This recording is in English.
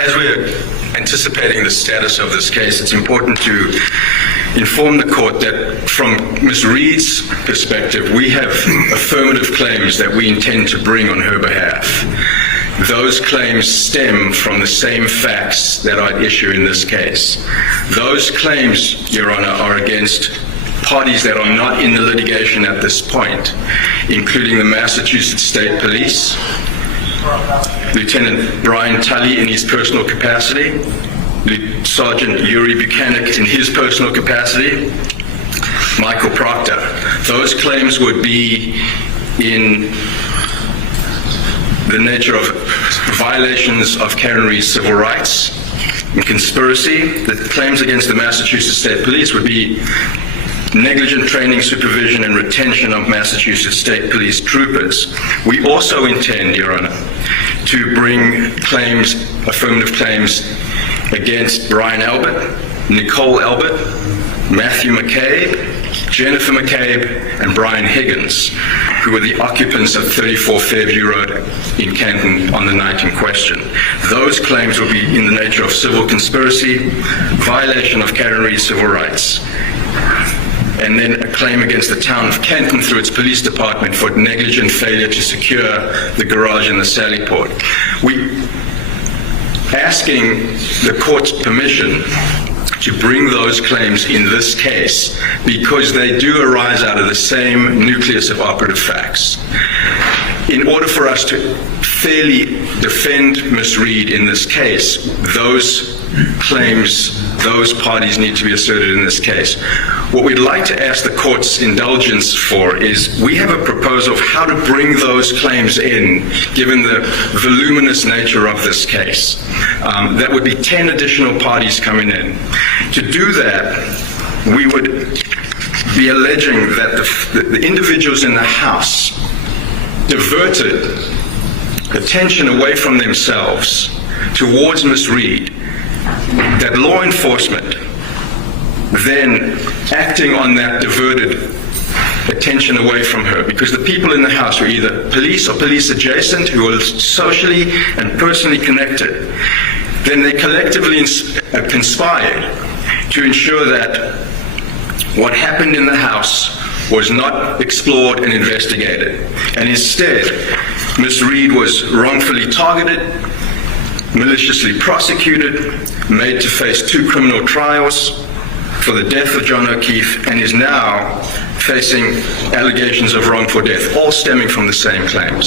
As we're anticipating the status of this case, it's important to inform the court that from Ms. Reed's perspective, we have affirmative claims that we intend to bring on her behalf. Those claims stem from the same facts that are at issue in this case. Those claims, Your Honor, are against parties that are not in the litigation at this point, including the Massachusetts State Police, Lieutenant Brian Tully in his personal capacity, Sergeant Yuri Buchanan in his personal capacity, Michael Proctor. Those claims would be in the nature of violations of Karen Reed's civil rights and conspiracy. The claims against the Massachusetts State Police would be negligent training, supervision, and retention of Massachusetts State Police troopers. We also intend, Your Honor, to bring claims, affirmative claims, against Brian Albert, Nicole Albert, Matthew McCabe, Jennifer McCabe, and Brian Higgins, who were the occupants of 34 Fairview Road in Canton on the night in question. Those claims will be in the nature of civil conspiracy, violation of Karen Reed's civil rights, and then a claim against the town of Canton through its police department for negligent failure to secure the garage in the Sally Port. We asking the court's permission to bring those claims in this case because they do arise out of the same nucleus of operative facts. In order for us to fairly defend Ms. Reed in this case, those claims, those parties need to be asserted in this case. What we'd like to ask the court's indulgence for is we have a proposal of how to bring those claims in, given the voluminous nature of this case. That would be 10 additional parties coming in. To do that, we would be alleging that the individuals in the House diverted attention away from themselves towards Ms. Reed, that law enforcement then acting on that diverted attention away from her, because the people in the House were either police or police adjacent who were socially and personally connected. Then they collectively conspired to ensure that what happened in the House was not explored and investigated. And instead, Ms. Reed was wrongfully targeted, maliciously prosecuted, made to face 2 criminal trials for the death of John O'Keefe, and is now facing allegations of wrongful death, all stemming from the same claims.